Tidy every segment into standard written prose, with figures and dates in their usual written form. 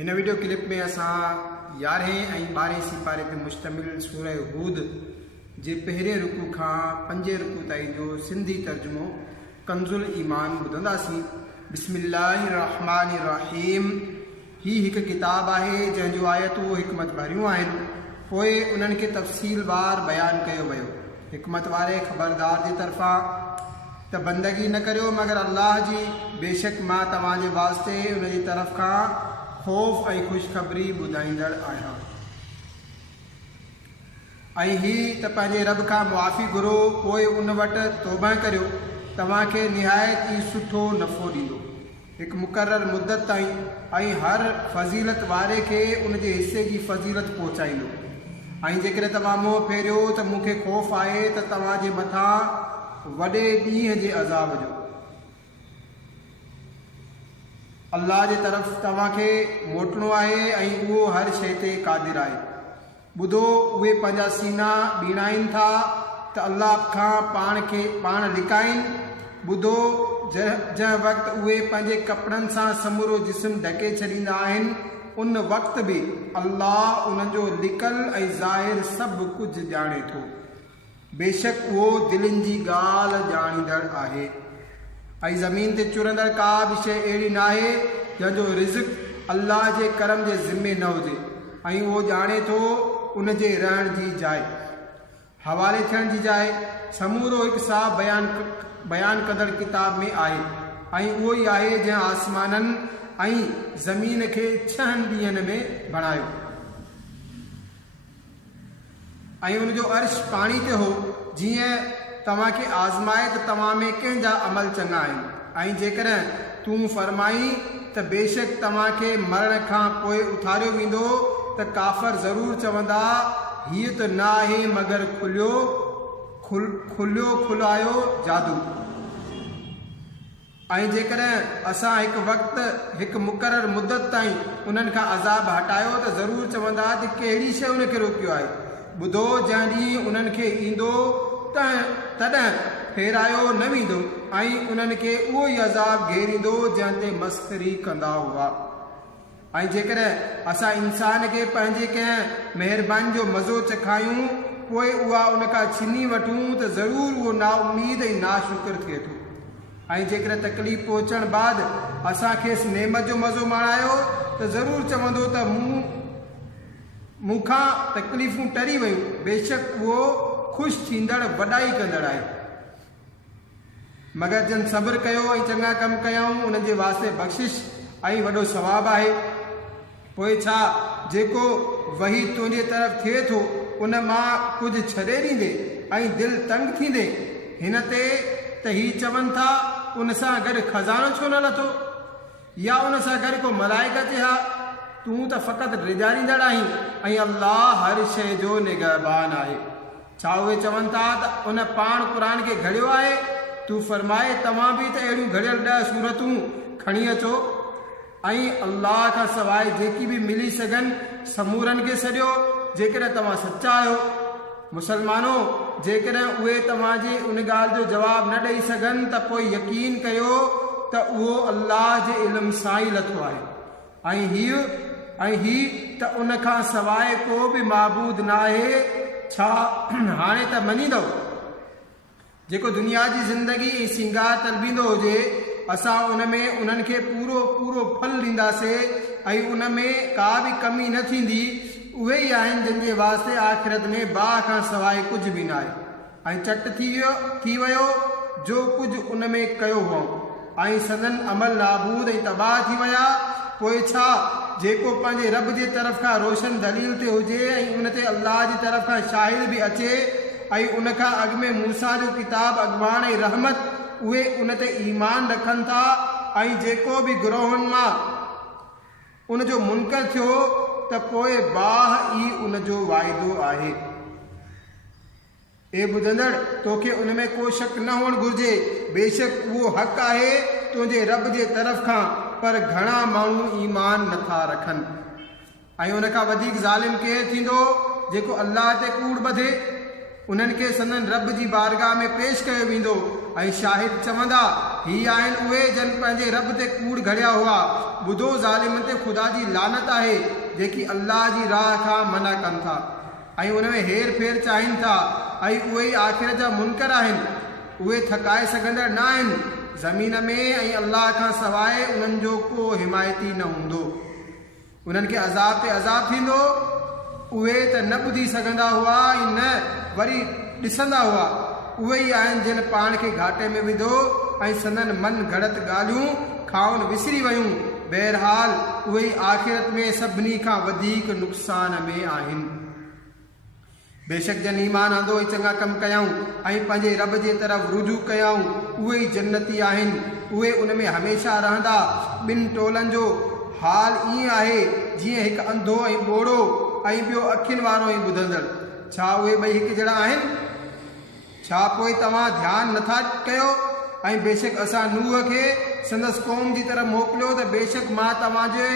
इन video clip में असां 11 ऐं 12 सिपारे ते मुश्तमिल सूरह हूद जे पहिरें रुकू खां 5 रुकू ताईं जो सिंधी तर्जुमो कंजुल ईमान ॿुधंदासीं। बिस्मिल्लाहिर्रहमानिर्रहीम। ही हिकु किताब आहे जंहिंजो आयतूं हिकमत भरियूं आहिनि, पोइ उन्हनि खे तफ़सीलवार बयानु कयो वियो। हिकमत वारे ख़बरदार जी तरफ़ां त बंदगी न करियो मगर अल्लाह जी, बेशक मां तव्हांजे वास्ते उन जी तरफ़ खां ख़ौफ़ ऐं ख़ुशख़बरी ॿुधाईंदड़ आहियां। ऐं ही त पंहिंजे रब खां मुआफ़ी घुरो, पोइ उन वटि तौबा करियो, तव्हांखे निहायत ई सुठो नफ़ो ॾींदो हिकु मुक़रर मुद्दत ताईं, ऐं हर फज़ीलत वारे खे उन जे हिसे जी फज़ीलत पहुचाईंदो। ऐं जेकॾहिं तव्हां मुंहुं फेरियो त मूंखे ख़ौफ़ आहे त तव्हांजे मथां वॾे ॾींहं जे अज़ाब जो। अल्लाह जे तरफ़ तव्हांखे मोटणो आहे ऐं उहो हर शइ ते क़ादिर आहे। ॿुधो, उहे पंहिंजा सीना ॿीणाइनि था त अल्लाह खां पाण लिकाइनि। ॿुधो, जंहिं वक़्तु उहे पंहिंजे कपिड़नि सां समूरो जिस्म ढके छॾींदा आहिनि, उन वक़्तु बि अल्लाह उन्हनि जो लिकल ऐं ज़ाहिर सभु कुझु ॼाणे थो। बेशक उहो दिलनि जी ॻाल्हि ॼाणींदड़ आहे। ऐं ज़मीन ते चुरंदड़ का बि शइ अहिड़ी न आहे जंहिंजो रिज़्क़ अल्लाह जे करम जे ज़िम्मे न हुजे, ऐं उहो ॼाणे थो उन जे रहण जी जाइ, हवाले थियण जी जाइ। समूरो हिकु साफ़ बयानु कंदड़ किताब में आहे, ऐं उहो ई आहे जंहिं आसमाननि ऐं ज़मीन खे 6 ॾींहंनि में बणायो, ऐं उनजो अर्श पाणी ते हो, जीअं तव्हांखे आज़माए त तव्हां में कंहिंजा अमल चङा आहिनि। ऐं जेकॾहिं तूं फरमाई त बेशक तव्हांखे मरण खां पोइ उथारियो वेंदो, त काफ़र ज़रूरु चवंदा हीअ त न आहे मगर खुलायो जादू। ऐं जेकॾहिं असां हिकु वक़्तु हिकु मुक़रर मुद्दत ताईं उन्हनि खां अज़ाब हटायो त ज़रूरु चवंदा त कहिड़ी शइ उनखे रोकियो आहे। ॿुधो, जंहिं ॾींहुं उन्हनि खे ईंदो तॾहिं फेरायो न वेंदो, ऐं उन्हनि खे उहो ई अज़ाब घेरींदो जंहिं ते मस्ख़री कंदा हुआ। ऐं जेकॾहिं असां इंसान खे पंहिंजे कंहिं महिरबानी जो मज़ो चखायूं, पोइ उहा उन खां छिनी वठूं त ज़रूरु उहो नाउमीद ऐं नाशुक्र थिए थो। ऐं जेकॾहिं तकलीफ़ पहुचण बाद असां खेसि नेमत जो मज़ो माणायो त ज़रूरु चवंदो त मूंखां तकलीफ़ूं टरी वियूं। बेशक उहो ख़ुशि थींदड़ वॾाई कंदड़ आहे। मगर जन सब्र कयो ऐं चङा कम कयूं, उन्हनि जे वास्ते बख़्शिश ऐं वॾो सवाबु आहे। पोइ छा जेको वही तुंहिंजे तरफ़ थिए थो, उन मां कुझु छॾे ॾींदे ऐं दिलि तंग थींदे हिन ते त ही चवनि था उन सां गॾु खज़ानो छो न लथो, या उन सां गॾु को मलाइकत हा। तूं त फ़क़ति रिॼारींदड़ आहीं, ऐं अल्लाह हर शइ जो निगहबान आहे। छा उहे चवनि था त उन पाण क़ुर खे घड़ियो आहे? तूं फरमाए तव्हां बि त अहिड़ियूं घड़ियल 10 सूरतूं खणी अचो, ऐं अल्लाह खां सवाइ जेकी बि मिली सघनि समूरनि खे सॼो, जेकॾहिं तव्हां सचा आहियो। मुसलमानो, जेकॾहिं उहे तव्हांजी उन ॻाल्हि जो जवाबु न ॾेई सघनि त पोइ यकीन कयो त उहो अल्लाह जे इल्म सां ई लथो आहे, ऐं ही त उन खां सवाइ को बि माबूद न आहे। छा हाणे त मञींदव? जेको दुनिया जी ज़िंदगी ऐं सिंगार तलबींदो हुजे, असां उन में उन्हनि खे पूरो फल ॾींदासीं, ऐं उन में का बि कमी न थींदी। उहे ई आहिनि जिन जे वास्ते आख़िरत में बाह खां सवाइ कुझु बि न आहे, ऐं चट थी वियो जो कुझु उन में कयो हो, ऐं सदन अमल नाबूद ऐं तबाह थी विया। पोइ छा जेको पंहिंजे रब जे तरफ़ खां रोशन दलील ते हुजे, ऐं उन ते अल्लाह जी तरफ़ खां शाहिद बि अचे, ऐं उन खां अॻु में मूसा जो किताब अॻवान ऐं रहमत, उहे उन ते ईमान रखनि था। ऐं जेको बि गुरोहनि मां उन जो मुनकर थियो त पोइ बाह ई उन जो वाइदो आहे। ए ॿुधंदड़, तोखे उन में को शक न हुअणु घुरिजे। बेशक उहो हक़ आहे तुंहिंजे रब जे तरफ़ खां, पर घणा माण्हू ईमान नथा रखनि। ऐं उन खां वधीक ज़ालिम केरु थींदो जेको अल्लाह ते कूड़ ॿधे? उन्हनि खे संदन रब जी बारगाह में पेश कयो वेंदो ऐं शाहिद चवंदा ही आहिनि उहे जन पंहिंजे रब ते कूड़ घड़िया हुआ। ॿुधो ज़ालिमनि ते ख़ुदा जी लानत आहे जेकी अल्लाह जी राह खां मना कनि था ऐं उन में हेर फेर चाहिनि था ऐं उहे ई आख़िरत जा मुनकर आहिनि। उहे थकाए सघंदड़ न आहिनि ज़मीन में ऐं अल्लाह खां सवाइ उन्हनि जो को हिमायती न हूंदो। उन्हनि खे अज़ाब ते अज़ाब थींदो। उहे त न ॿुधी सघंदा हुआ ऐं न वरी ॾिसंदा हुआ। उहे ई आहिनि जिन पाण खे घाटे में विधो ऐं संदन मन घड़त ॻाल्हियूं खाउन विसरी वयूं। बहरहाल उहे ई आख़िरत में सभिनी खां वधीक नुक़सान में आहिनि। बेशक जन ईमान आंदो ऐं चङा कम कयूं ऐं पंहिंजे रब जे तरफ़ रुजू कयूं उहे ई जन्नती आहिनि। उहे उन में हमेशह रहंदा। ॿिनि टोलनि जो हाल ईअं आहे जीअं हिकु अंधो ऐं ॿोड़ो ऐं ॿियो अखियुनि वारो ऐं ॿुधंदड़। छा उहे ॿई हिकु जहिड़ा आहिनि? छा पोइ तव्हां ध्यानु नथा कयो? ऐं बेशक असां नूह खे संदसि क़ौम जी तरफ़ मोकिलियो त बेशक मां तव्हांजे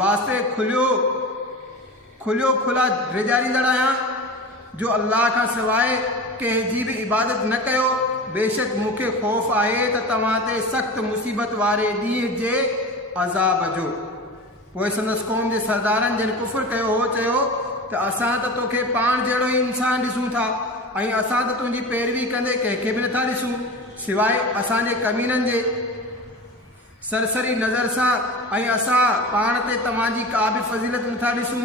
वास्ते खुलियो खुला ड्रेजारींदड़ आहियां जो अल्लाह खां सवाइ कंहिंजी बि इबादत न कयो। बेशक मूंखे ख़ौफ़ आहे त तव्हां ते सख़्तु मुसीबत वारे ॾींहं जे अज़ाब जो। पोइ संदसि क़ौम जे सरदारनि जिन कुफ़ुर कयो हो चयो त असां त तोखे पाण जहिड़ो ई इंसान ॾिसूं था ऐं असां त तुंहिंजी पैरवी कंदे कंहिंखे बि नथा ॾिसूं सवाइ असांजे कमीननि जे सरसरी नज़र सां ऐं असां पाण ते तव्हांजी का बि फज़ीलत नथा ॾिसूं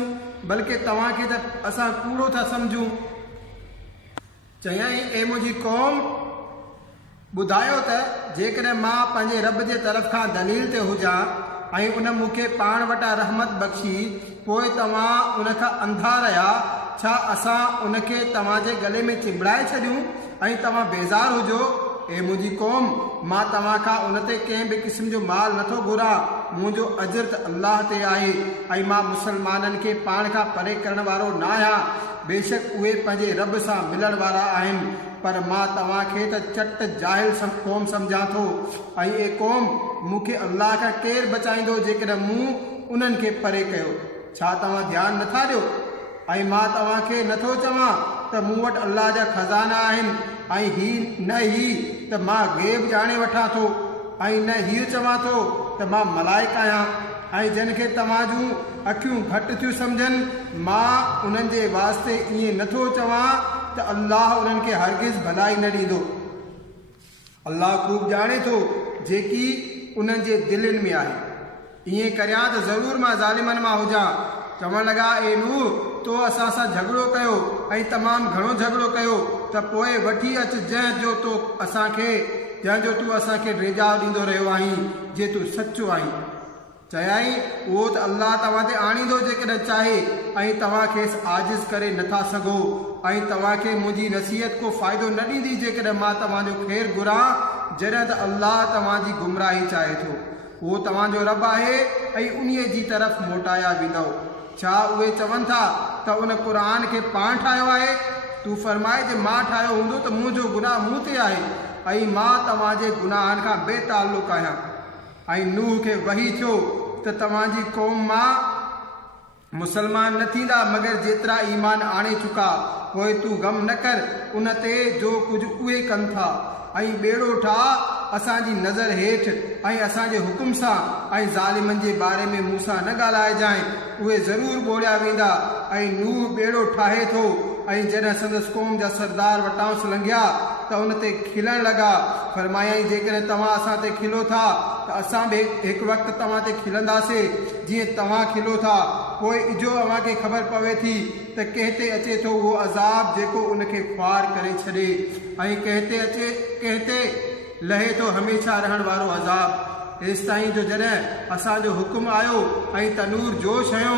बल्कि तव्हांखे त असां कूड़ो था सम्झूं। चयईं ए मुंहिंजी क़ौम ॿुधायो त जेकॾहिं मां पंहिंजे रब जे तरफ़ खां दलील ते हुजां ऐं उन मूंखे पाण वटां रहमत बख़्शी पोइ तव्हां उन खां अंधा रहिया। छा असां उनखे तव्हांजे गले में चिंबड़ाए छॾियूं ऐं तव्हां बेज़ार हुजो? ए मुंहिंजी क़ौम मां तव्हां खां उन ते कंहिं बि क़िस्म जो माल नथो घुरां। मुंहिंजो अजर त अल्लाह ते आहे ऐं मां मुसलमाननि खे पाण खां परे करण वारो न आहियां। बेशक उहे पंहिंजे रब सां मिलण वारा आहिनि पर मां तव्हांखे त चट जाहिल क़ौम सम्झां थो। ऐं ए क़ौम मूंखे अल्लाह खां केरु बचाईंदो जेकॾहिं मूं उन्हनि खे परे कयो? छा तव्हां ध्यानु नथा ॾियो? ऐं मां तव्हांखे नथो चवां त मूं वटि अल्लाह जा खज़ाना आहिनि ऐं न ही त मां ग़ैब ॼाणे वठां थो ऐं न हीअ चवां थो त मां मलाइक आहियां। ऐं जिन खे तव्हां जूं अखियूं घटि थियूं सम्झनि मां उन्हनि जे वास्ते ईअं नथो चवां त अल्लाह उन्हनि खे हरगिज़ भलाई न ॾींदो। अल्लाह ख़ूब ॼाणे थो जेकी उन्हनि जे दिलनि में आहे। ईअं करियां त ज़रूरु मां ज़ालिमनि मां हुजां। चवण लॻा ए नूह तो असां सां झगड़ो कयो ऐं तमामु घणो झगड़ो कयो त पोइ वठी अच जंहिंजो तूं असांखे ड्रेजा ॾींदो रहियो आहीं जे तूं सचो आहीं। चयाईं उहो त अल्लाह तव्हां ते आणींदो जेकॾहिं चाहे ऐं तव्हां खेसि आजिज़ करे नथा सघो ऐं तव्हांखे मुंहिंजी नसीहत को फ़ाइदो न ॾींदी जेकॾहिं मां तव्हांजो ख़ैरु घुरां जॾहिं त अल्लाह तव्हांजी गुमराही चाहे थो। उहो तव्हांजो रब आहे ऐं उन्हीअ जी तरफ़ मोटाया वेंदव। छा उहे चवनि था त उन क़ुर खे पाण ठाहियो आहे? तूं फरमाए जे मां ठाहियो हूंदो त मुंहिंजो गुनाह मूं ते आहे ऐं मां तव्हांजे गुनाहनि खां बेतालुक़ आहियां। ऐं नूह खे वही थियो त तव्हांजी क़ौम मां मुसलमान न थींदा मगर जेतिरा ईमान आणे चुका। पोइ तूं गम न कर उन ते जो कुझु उहे कनि था ऐं ॿेड़ो ठाह असांजी नज़र हेठि ऐं असांजे हुकुम सां ऐं ज़ालिमनि जे बारे में मूंसां न ॻाल्हाइजांइ उहे ज़रूरु ॿोड़िया वेंदा। ऐं नूह ॿेड़ो ठाहे थो ऐं जॾहिं संदसि क़ौम जा सरदार वटांसि लंघिया त उन ते खिलण लॻा। फरमायाईं जेकॾहिं तव्हां असां ते खिलो था त असां बि हिकु वक़्तु तव्हां ते खिलंदासीं जीअं तव्हां खिलो था। पोइ इजो अव्हांखे ख़बर पवे थी त कंहिं ते अचे थो उहो अज़ाब जेको उनखे ख्वार करे छॾे ऐं कंहिं ते लहे थो हमेशह रहण वारो अज़ाब। तेसि ताईं जो जॾहिं असांजो हुकुम आयो ऐं तनूर जोश हयो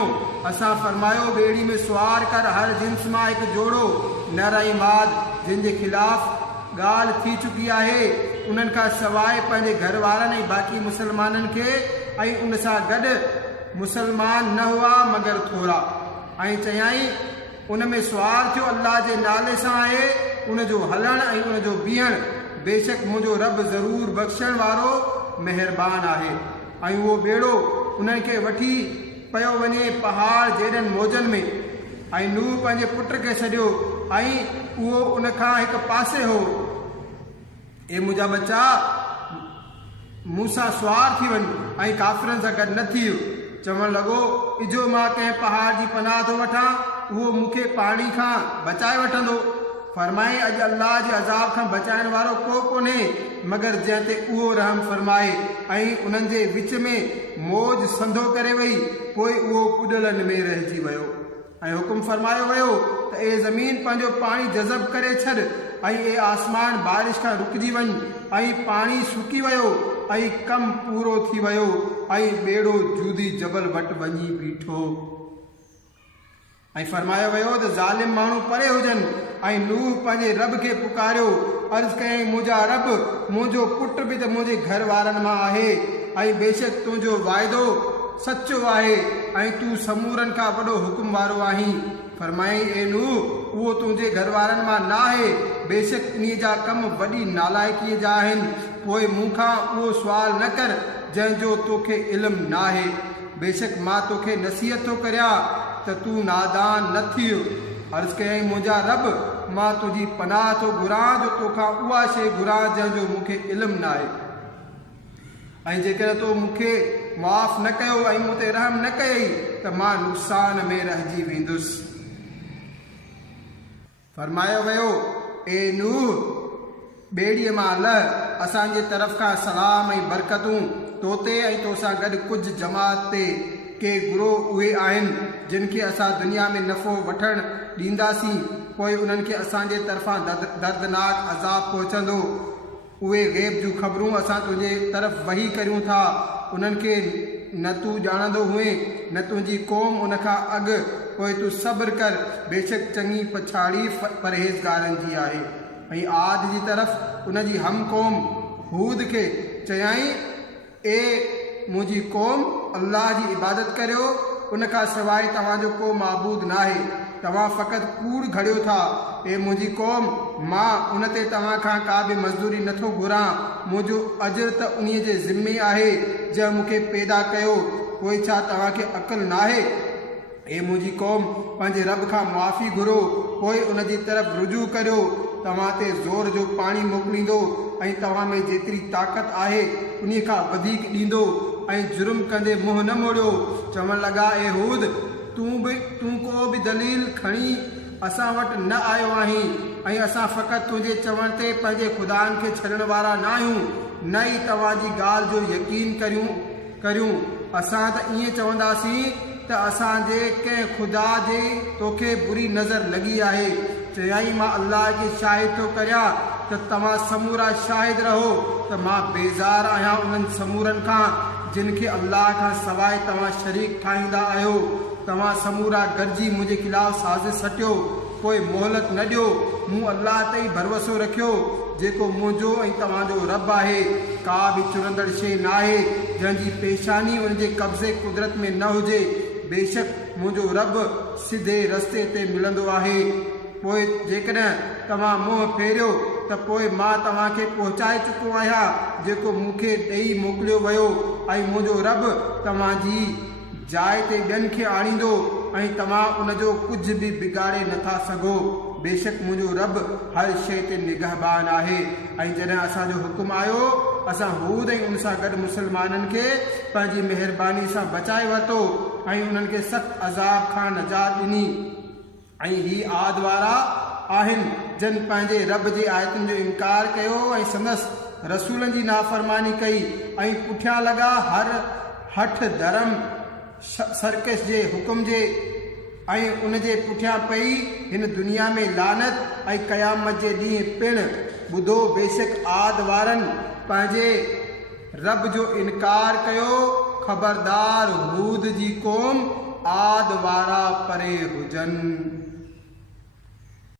असां फरमायो ॿेड़ी में सुवार कर हर जिन्स मां हिकु जोड़ो नर ऐं माद जिन जे ख़िलाफ़ ॻाल्हि थी चुकी आहे उन्हनि खां सवाइ पंहिंजे घर वारनि ऐं बाक़ी मुसलमाननि खे ऐं उन सां गॾु मुसलमान न हुआ मगर थोरा। ऐं चयाईं उन में सुवार थियो अल्लाह जे नाले सां आहे उनजो हलणु ऐं उनजो बीहणु बेशक मुंहिंजो रब ज़रूरु बख़्शण वारो महिरबान आहे। ऐं उहो ॿेड़ो उन्हनि खे वठी पियो वञे पहाड़ जहिड़नि मौजनि में ऐं नूह पंहिंजे पुट खे छॾियो ऐं उहो उन खां हिकु पासे हो। ए मुंहिंजा बच्चा मूंसां सुवार थी वञ ऐं काफ़िरनि सां गॾु न थी चवणु लॻो इजो मां कंहिं पहाड़ जी पनाह थो वठां उहो मूंखे पाणी खां बचाए वठंदो। फरमाए अॼु अल्लाह जे अज़ाब खां बचाइण वारो को कोन्हे मगर जंहिं ते उहो रहम फरमाए ऐं उन्हनि जे विच में मौज संधो करे वई पोइ उहो पुॾलनि में रहिजी वियो ऐं हुकुम फरमायो वियो त ए ज़मीन पंहिंजो पाणी जज़ब करे छॾ ऐं ए आसमान बारिश खां रुकिजी वञ ऐं पाणी सुकी वियो ऐं कमु पूरो थी वियो ऐं ॿेड़ो जूदी जबल वटि वञी बीठो ऐं फरमायो वियो त ज़ालिम माण्हू परे हुजनि ऐं नूह पंहिंजे रब खे पुकारियो अर्ज़ु कयईं मुंहिंजा रब मुंहिंजो पुटु बि त मुंहिंजे घर वारनि मां आहे ऐं बेशक तुंहिंजो वाइदो सचो आहे ऐं तूं समूरनि खां वॾो हुकुम वारो आहीं। फरमाईं ए नूह उहो तुंहिंजे घर वारनि मां न आहे बेशक इन्हीअ जा कम वॾी नालाइकीअ जा आहिनि पोइ मूंखां उहो सुवाल न कर जंहिंजो तोखे इल्मु न आहे बेशक मां तोखे नसीहत थो करियां त तूं नादान न थियो। अर्ज़ु कयईं मुंहिंजा रब मां तुंहिंजी पनाह थो घुरां जो तोखां उहा शइ घुरां जंहिंजो मूंखे इल्मु न आहे ऐं जेकॾहिं तो मूंखे माफ़ न कयो ऐं मूं ते रहम न कयई त मां नुक़सान में रहिजी वेंदुसि। फरमायो वियो ए नूह ॿेड़ीअ मां लह असांजे तरफ़ खां सलाम ऐं बरकतूं तोते ऐं तोसां गॾु कुझु जमात ते के गुरोह उहे आहिनि जिन खे असां दुनिया में नफ़ो वठणु ॾींदासीं पोइ उन्हनि खे असांजे तरफ़ां दर्दनाक अज़ाब पहुचंदो। उहे ग़ैब जूं ख़बरूं असां तुंहिंजे तरफ़ वही करियूं था उन्हनि खे न तूं ॼाणंदो हुए न तुंहिंजी क़ौम उन खां अॻु पोइ तूं सब्र कर बेशक चङी पछाड़ी परहेज़गारनि जी आहे। ऐं आद जी तरफ़ उन जी हम क़ौम हूद खे चयाईं ए मुंहिंजी क़ौम अल्लाह जी इबादत करियो उन खां सवाइ तव्हांजो को माबूद न आहे तव्हां फ़क़ति कूड़ घड़ियो था। ए मुंहिंजी क़ौम मां उन ते तव्हां खां का बि मज़दूरी नथो घुरां मुंहिंजो अजर त उन्हीअ जे ज़िम्मे आहे जंहिं मूंखे पैदा कयो पोइ छा तव्हांखे अक़ुलु न आहे। ए मुंहिंजी क़ौम पंहिंजे रब खां मुआफ़ी घुरो पोइ उन जी तरफ़ रुजू करियो तव्हां ते ज़ोर जो पाणी मोकिलींदो ऐं तव्हां में जेतिरी ताक़त आहे उन खां वधीक ॾींदो ऐं जुर्म कंदे मुंहुं न मोड़ियो। चवणु लॻा ए हूद तूं को बि दलील खणी असां वटि न आयो आहीं ऐं असां फ़क़ति तुंहिंजे चवण ते पंहिंजे ख़ुदानि खे छॾण वारा न आहियूं न ई तव्हांजी ॻाल्हि जो यकीन करियूं असां त ईअं चवंदासीं त असांजे कंहिं ख़ुदा जे तोखे बुरी नज़र लॻी आहे। चयाईं मां अल्लाह खे शाहिद थो करियां त तव्हां समूरा शाहिद रहो त मां बेज़ार आहियां उन्हनि समूरनि खां जिन खे अल्लाह खां सवाइ तव्हां शरीक ठाहींदा आहियो। तव्हां समूरा गॾिजी मुंहिंजे ख़िलाफ़ु साज़िश सटियो कोई मोहलत न ॾियो मूं अल्लाह ते ई भरोसो रखियो जेको मुंहिंजो ऐं तव्हांजो रब आहे का बि चुरंदड़ शइ न आहे जंहिंजी पेशानी उन जे कब्ज़े कुदरत में न हुजे बेशक मुंहिंजो रब सिधे रस्ते ते मिलंदो आहे। पोइ जेकॾहिं तव्हां मुंहुं फेरियो त पोइ मां तव्हांखे पहुचाए चुको आहियां जेको मूंखे ॾेई मोकिलियो वियो ऐं मुंहिंजो रब तव्हांजी जाइ ते ॿियनि खे आणींदो ऐं तव्हां उनजो कुझु बि बिगाड़े नथा सघो बेशक मुंहिंजो रब हर शइ ते निगहबान आहे। ऐं जॾहिं असांजो हुकुम आयो असां हूद ऐं उन सां गॾु मुस्लमाननि खे पंहिंजी महिरबानी सां बचाए वरितो ऐं उन्हनि खे सख़्तु अज़ाब खां निजात ॾिनी। ऐं ही आद वारा आहिनि जिन पंहिंजे रब जे आयतुनि जो इनकार कयो ऐं संदसि रसूलनि जी नाफ़रमानी कई ऐं पुठियां लॻा हर हठ धर्म सर्कस जे हुकुम जे ऐं उन जे पुठियां पई हिन दुनिया में लानत ऐं क़यामत जे ॾींहुं पिणु ॿुधो बेशक आद वारनि पंहिंजे रब जो इनकार कयो ख़बरदार हूद जी क़ौम आद वारा परे हुजनि।